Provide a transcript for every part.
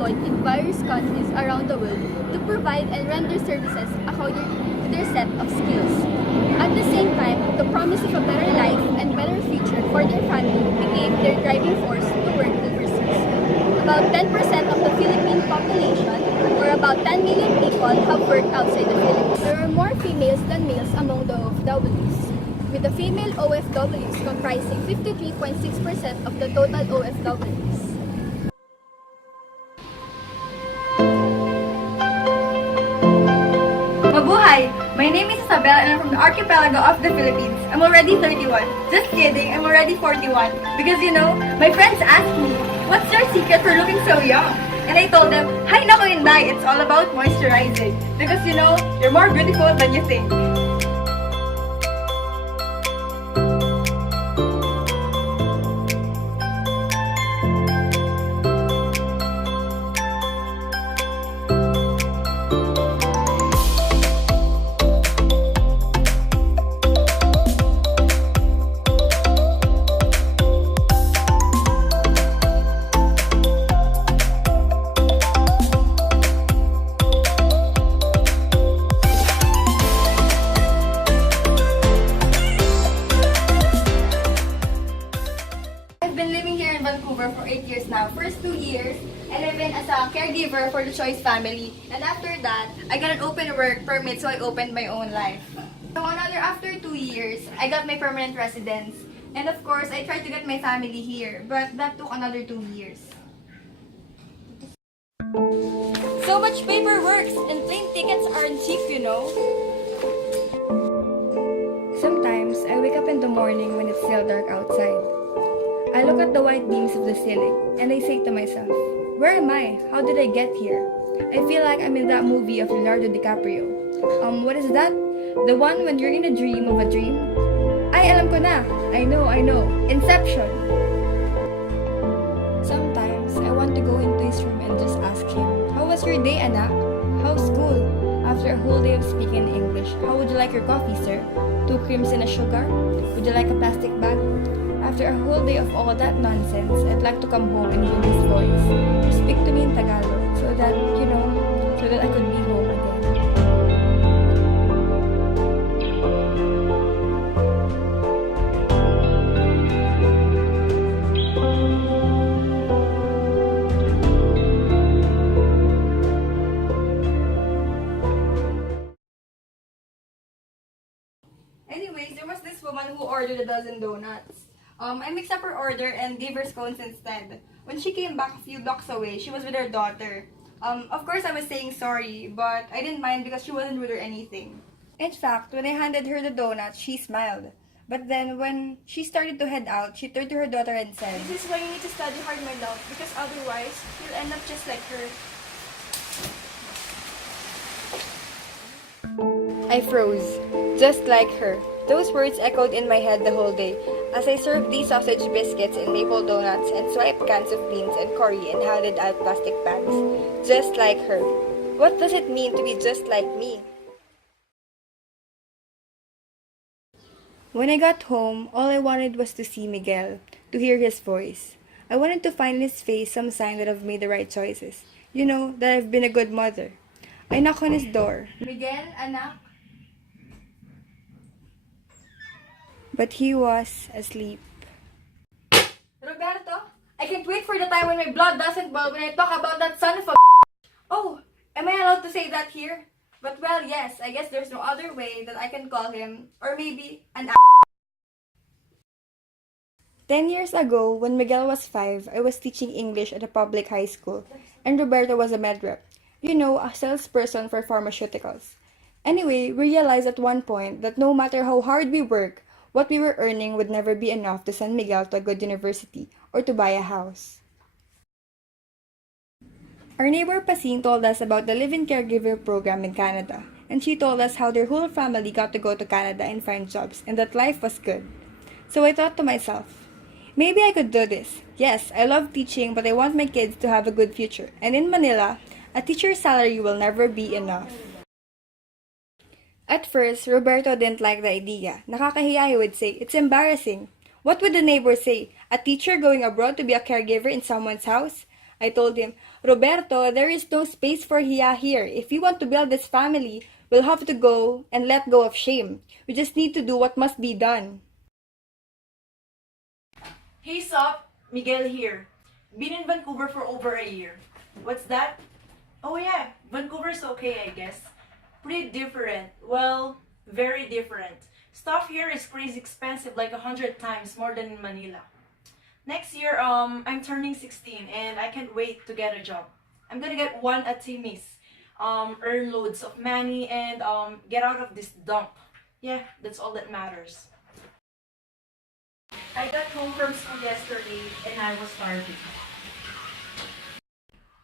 deployed in various countries around the world to provide and render services according to their set of skills. At the same time, the promise of a better life and better future for their family became their driving force to work overseas. About 10% of the Philippine population, or about 10 million people, have worked outside the Philippines. There are more females than males among the OFWs, with the female OFWs comprising 53.6% of the total OFWs. Mabuhay! My name is Isabel and I'm from the archipelago of the Philippines. I'm already 31. Just kidding, I'm already 41. Because you know, my friends asked me, what's your secret for looking so young? And I told them, hi nako Inday, it's all about moisturizing. Because you know, you're more beautiful than you think. I've been living here in Vancouver for 8 years now. First 2 years, I live in as a caregiver for the Choice family. And after that, I got an open work permit, so I opened my own life. So after 2 years, I got my permanent residence. And of course, I tried to get my family here, but that took another 2 years. So much paperwork and plane tickets aren't cheap, you know. Sometimes, I wake up in the morning when it's still dark outside. I look at the white beams of the ceiling, and I say to myself, where am I? How did I get here? I feel like I'm in that movie of Leonardo DiCaprio. What is that? The one when you're in a dream of a dream? Ay, alam ko na! I know. Inception! Sometimes, I want to go into his room and just ask him, how was your day, anak? How's school? After a whole day of speaking English, how would you like your coffee, sir? 2 creams and a sugar? Would you like a plastic bag? After a whole day of all that nonsense, I'd like to come home and hear his voice. To speak to me in Tagalog, so that I could be home again. Anyways, there was this woman who ordered a dozen donuts. I mixed up her order and gave her scones instead. When she came back a few blocks away, she was with her daughter. Of course, I was saying sorry, but I didn't mind because she wasn't rude or anything. In fact, when I handed her the donuts, she smiled. But then, when she started to head out, she turned to her daughter and said, This is why you need to study hard, my love, because otherwise, you'll end up just like her. I froze, just like her. Those words echoed in my head the whole day as I served these sausage biscuits and maple donuts and swiped cans of beans and curry and handed out plastic bags. Just like her. What does it mean to be just like me? When I got home, all I wanted was to see Miguel, to hear his voice. I wanted to find in his face some sign that I've made the right choices. You know, that I've been a good mother. I knocked on his door. Miguel, anak? But he was asleep. Roberto, I can't wait for the time when my blood doesn't boil when I talk about that son of a Oh, am I allowed to say that here? But well, yes, I guess there's no other way that I can call him, or maybe an 10 years ago, when Miguel was 5, I was teaching English at a public high school, and Roberto was a med rep. You know, a salesperson for pharmaceuticals. Anyway, we realized at one point that no matter how hard we work, what we were earning would never be enough to send Miguel to a good university or to buy a house. Our neighbor Pasing told us about the live-in caregiver program in Canada, and she told us how their whole family got to go to Canada and find jobs and that life was good. So I thought to myself, maybe I could do this. Yes, I love teaching, but I want my kids to have a good future. And in Manila, a teacher's salary will never be enough. At first, Roberto didn't like the idea. Nakakahiya, he would say. It's embarrassing. What would the neighbors say? A teacher going abroad to be a caregiver in someone's house? I told him, Roberto, there is no space for Hiya here. If we want to build this family, we'll have to go and let go of shame. We just need to do what must be done. Hey Sup, Miguel here. Been in Vancouver for over a year. What's that? Oh yeah, Vancouver's okay, I guess. Pretty different. Well, very different. Stuff here is crazy expensive, like 100 times more than in Manila. Next year, I'm turning 16 and I can't wait to get a job. I'm gonna get one at Timmy's, earn loads of money and get out of this dump. Yeah, that's all that matters. I got home from school yesterday and I was starving.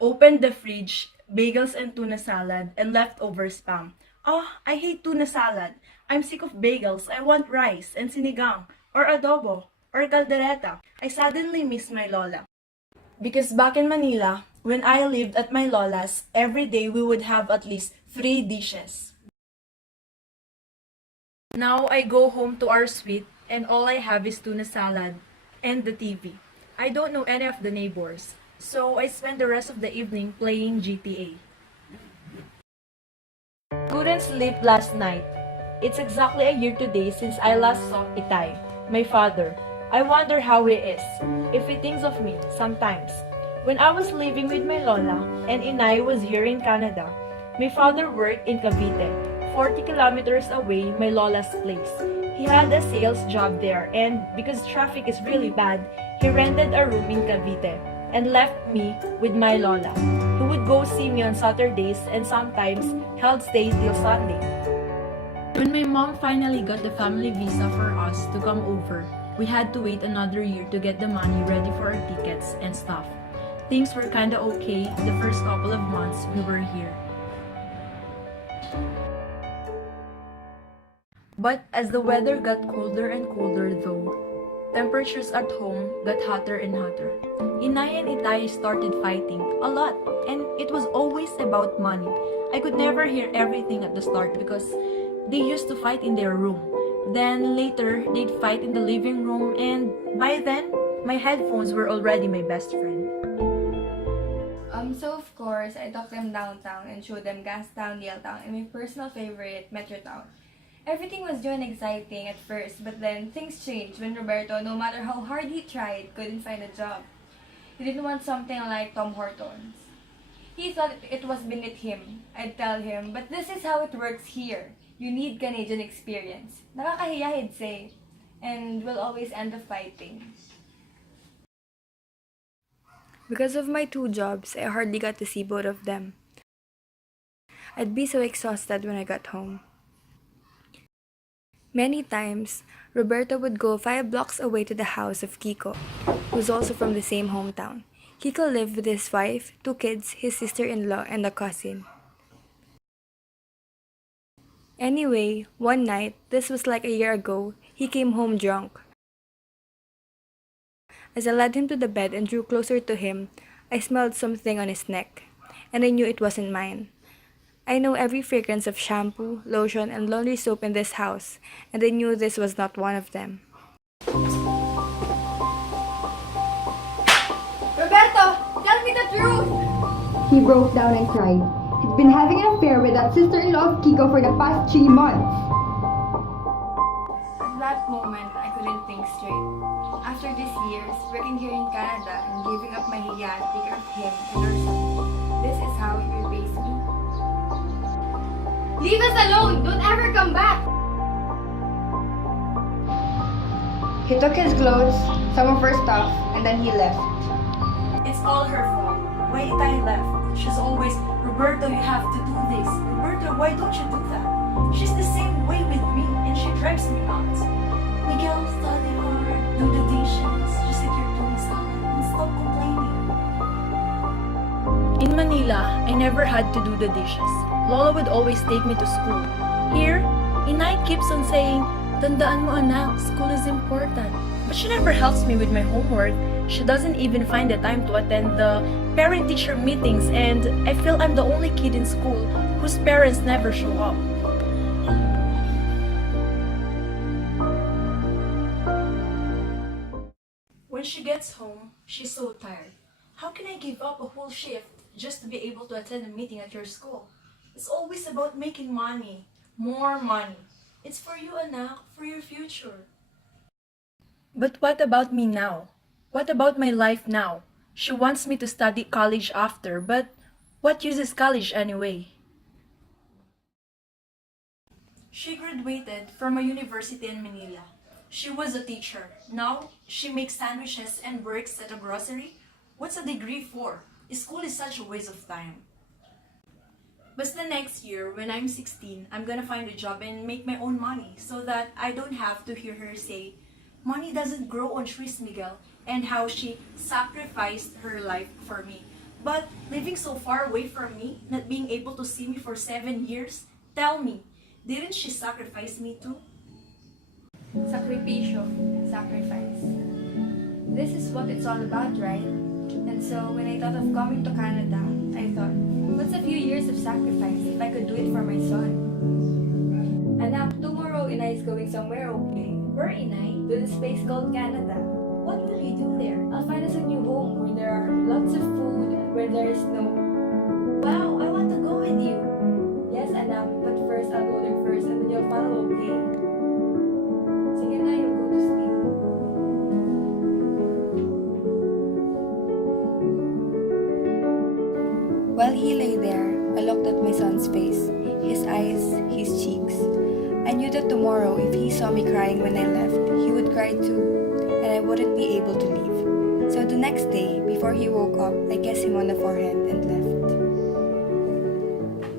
Opened the fridge, bagels and tuna salad, and leftover spam. Oh, I hate tuna salad. I'm sick of bagels. I want rice and sinigang, or adobo, or caldereta. I suddenly miss my lola. Because back in Manila, when I lived at my lola's, every day we would have at least 3 dishes. Now I go home to our suite and all I have is tuna salad and the TV. I don't know any of the neighbors, so I spend the rest of the evening playing GTA. Couldn't sleep last night. It's exactly a year today since I last saw Itay, my father. I wonder how he is, if he thinks of me sometimes. When I was living with my lola and Inay was here in Canada, my father worked in Cavite, 40 kilometers away my lola's place. He had a sales job there and because traffic is really bad, he rented a room in Cavite and left me with my lola, who would go see me on Saturdays and sometimes held stay till Sunday. When my mom finally got the family visa for us to come over, we had to wait another year to get the money ready for our tickets and stuff. Things were kinda okay the first couple of months we were here. But as the weather got colder and colder though, temperatures at home got hotter and hotter. Inay and Itay started fighting a lot and it was always about money. I could never hear everything at the start because they used to fight in their room. Then later, they'd fight in the living room and by then, my headphones were already my best friend. So of course, I took them downtown and showed them Gastown, Yaletown, and my personal favorite, Metrotown. Everything was new and exciting at first, but then things changed when Roberto, no matter how hard he tried, couldn't find a job. He didn't want something like Tom Hortons. He thought it was beneath him. I'd tell him, but this is how it works here. You need Canadian experience. Nakakahiya, he'd say. And we'll always end up fighting. Because of my 2 jobs, I hardly got to see both of them. I'd be so exhausted when I got home. Many times, Roberto would go 5 blocks away to the house of Kiko, who's also from the same hometown. Kiko lived with his wife, 2 kids, his sister-in-law, and a cousin. Anyway, one night, this was like a year ago, he came home drunk. As I led him to the bed and drew closer to him, I smelled something on his neck, and I knew it wasn't mine. I know every fragrance of shampoo, lotion, and laundry soap in this house, and I knew this was not one of them. Roberto, tell me the truth! He broke down and cried. He'd been having an affair with that sister-in-law of Kiko for the past 3 months. At that moment, I couldn't think straight. After these years, working here in Canada and giving up my hiya to take care of him and our son, this is how he repays me. Leave us alone! Don't ever come back! He took his clothes, some of her stuff, and then he left. It's all her fault. Why Itay left? She's always, Roberto, you have to do this. Roberto, why don't you do that? She's the same way with me and she drives me nuts. Miguel, study hard, do the dishes, just sit here doing salad and stop complaining. In Manila, I never had to do the dishes. Lola would always take me to school. Here, Inay keeps on saying, tandaan mo anak, school is important. But she never helps me with my homework. She doesn't even find the time to attend the parent-teacher meetings and I feel I'm the only kid in school whose parents never show up. When she gets home, she's so tired. How can I give up a whole shift just to be able to attend a meeting at your school. It's always about making money, more money. It's for you, anak, for your future. But what about me now? What about my life now? She wants me to study college after, but what use is college anyway? She graduated from a university in Manila. She was a teacher. Now, she makes sandwiches and works at a grocery. What's a degree for? School is such a waste of time. But the next year, when I'm 16, I'm gonna find a job and make my own money so that I don't have to hear her say, money doesn't grow on trees, Miguel, and how she sacrificed her life for me. But living so far away from me, not being able to see me for 7 years, tell me, didn't she sacrifice me too? Sakripisyo, sacrifice. This is what it's all about, right? And so when I thought of coming to Canada, I thought, what's a few years of sacrifice if I could do it for my son? Anak, tomorrow Inay is going somewhere, okay? Where, Inay? To this place called Canada. What will you do there? I'll find us a new home where there are lots of food, where there is no... Wow, I want to go with you. Yes, anak, but first I'll go there first and then you'll follow, okay? Sige na, you'll go to sleep. While he lay there, I looked at my son's face, his eyes, his cheeks. I knew that tomorrow, if he saw me crying when I left, he would cry too, and I wouldn't be able to leave. So the next day, before he woke up, I kissed him on the forehead and left.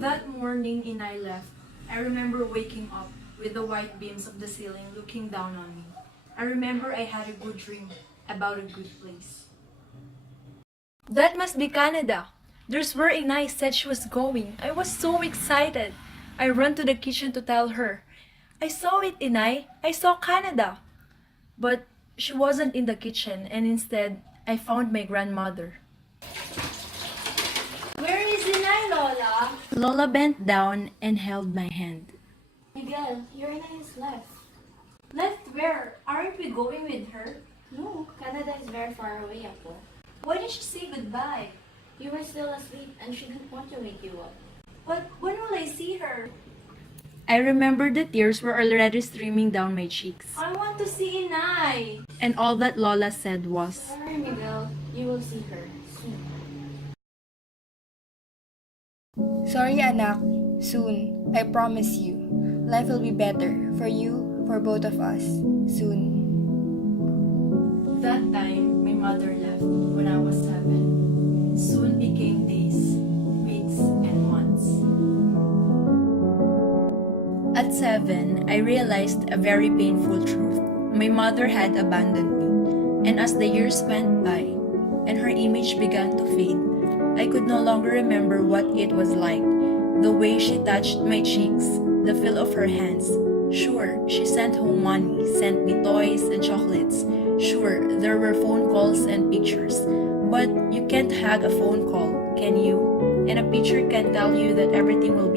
That morning Inay left, I remember waking up with the white beams of the ceiling looking down on me. I remember I had a good dream about a good place. That must be Canada. There's where Inay said she was going. I was so excited. I ran to the kitchen to tell her. I saw it, Inay. I saw Canada. But she wasn't in the kitchen, and instead, I found my grandmother. Where is Inay, Lola? Lola bent down and held my hand. Miguel, your Inay is left. Left where? Aren't we going with her? No, Canada is very far away, Apo. Why didn't she say goodbye? You were still asleep and she didn't want to wake you up. But when will I see her? I remember the tears were already streaming down my cheeks. I want to see Inay. And all that Lola said was, Sorry, Miguel. You will see her soon. Sorry, anak. Soon. I promise you. Life will be better for you, for both of us. Soon. that time my mother left when I was 7. Soon became days, weeks, and months. At 7, I realized a very painful truth. My mother had abandoned me, and as the years went by and her image began to fade, I could no longer remember what it was like, the way she touched my cheeks, the feel of her hands. Sure, she sent home money, sent me toys and chocolates. Sure, there were phone calls and pictures, but you can't hug a phone call, can you? And a picture can tell you that everything will be